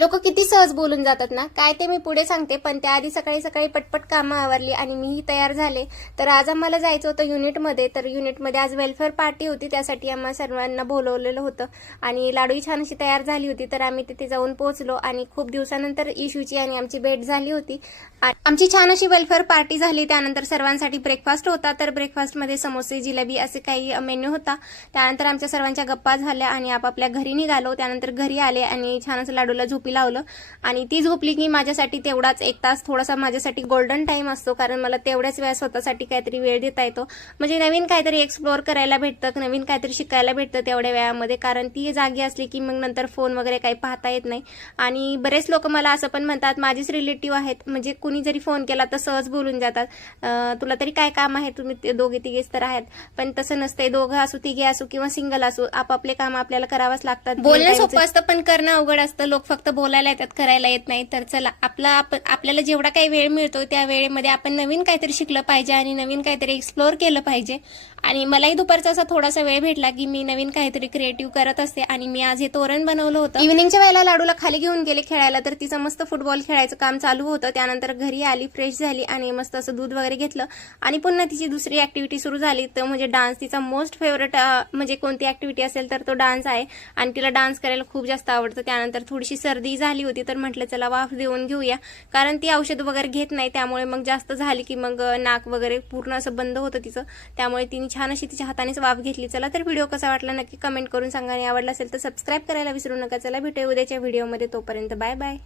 लोक किती सहज बोलून जातात ना? काय ते मी पुढे सांगते पण त्याआधी सकाळी सकाळी पटपट कामं आवरली आणि मीही तयार झाले. तर आज आम्हाला जायचं होतं युनिटमध्ये. तर युनिटमध्ये आज वेलफेअर पार्टी होती त्यासाठी आम्हा सर्वांना बोलवलेलं होतं. आणि लाडूही छान अशी तयार झाली होती तर आम्ही तिथे जाऊन पोहोचलो आणि खूप दिवसानंतर इशूची आणि आमची भेट झाली होती. आ- आमची छान अशी वेलफेअर पार्टी झाली. त्यानंतर सर्वांसाठी ब्रेकफास्ट होता. तर ब्रेकफास्टमध्ये समोसे जिलेबी असे काही मेन्यू होता. त्यानंतर आमच्या सर्वांच्या गप्पा झाल्या आणि आपापल्या घरी निघालो. त्यानंतर घरी आले आणि छान असं लाडूला झोपी लावलं. आणि ती झोपली की माझ्यासाठी तेवढाच एक तास थोडासा माझ्यासाठी गोल्डन टाइम असतो. कारण मला तेवढ्याच वेळा स्वतःसाठी काहीतरी वेळ देता येतो. म्हणजे नवीन काहीतरी एक्सप्लोअर करायला भेटतं नवीन काहीतरी शिकायला भेटतं तेवढ्या वेळामध्ये. कारण ती जागी असली की मग नंतर फोन वगैरे काही पाहता येत नाही. आणि बरेच लोक मला असं पण म्हणतात माझेच रिलेटिव्ह आहेत. म्हणजे कुणी जरी फोन केला तर सहज बोलून जातात. तुला तरी काय काम आहे? तुम्ही ते दोघे तिघेच तर आहेत. पण तसं नसतंय. दोघं असू तिघे असू किंवा सिंगल असू आपापले काम आपल्याला करावंच लागतात. बोलणं सोपं असतं पण करणं अवघड असतं. लोक फक्त बोलायला येतात करायला येत नाही. तर चला आपला आप- आपल्याला जेवढा काही वेळ मिळतो त्या वेळेमध्ये आपण नवीन काहीतरी शिकलं पाहिजे आणि नवीन काहीतरी एक्सप्लोअर केलं पाहिजे. आणि मलाही दुपारचा असा थोडासा वेळ भेटला की मी नवीन काहीतरी क्रिएटिव्ह करत असते आणि मी आज हे तोरण बनवलं होतं. इव्हिनिंगच्या वेळेला लाडूला खाली घेऊन गेले खेळायला तर तिचं मस्त फुटबॉल खेळायचं काम चालू होतं. त्यानंतर घरी आली फ्रेश झाली आणि मस्त असं दूध वगैरे घेतलं. आणि पुन्हा तिची दुसरी ऍक्टिव्हिटी सुरू झाली. तर म्हणजे डान्स तिचा मोस्ट फेवरेट म्हणजे कोणती ऍक्टिव्हिटी असेल तर तो डान्स आहे. आणि तिला डान्स करायला खूप जास्त आवडतं. त्यानंतर थोडीशी सर्दी झाली होती तर म्हटलं चला वाफ देऊन घेऊया. कारण ती औषध वगैरे घेत नाही त्यामुळे मग जास्त झाली की मग नाक वगैरे पूर्ण असं बंद होतं तिचं. त्यामुळे तिने छान अशी तिच्या हातानेच वाफ घेतली. चला तर व्हिडिओ कसा वाटला नक्की कमेंट करून सांगा. आणि आवडला असेल तर सबस्क्राईब करायला विसरू नका. चला भेटूया उद्याच्या व्हिडिओमध्ये तोपर्यंत बाय बाय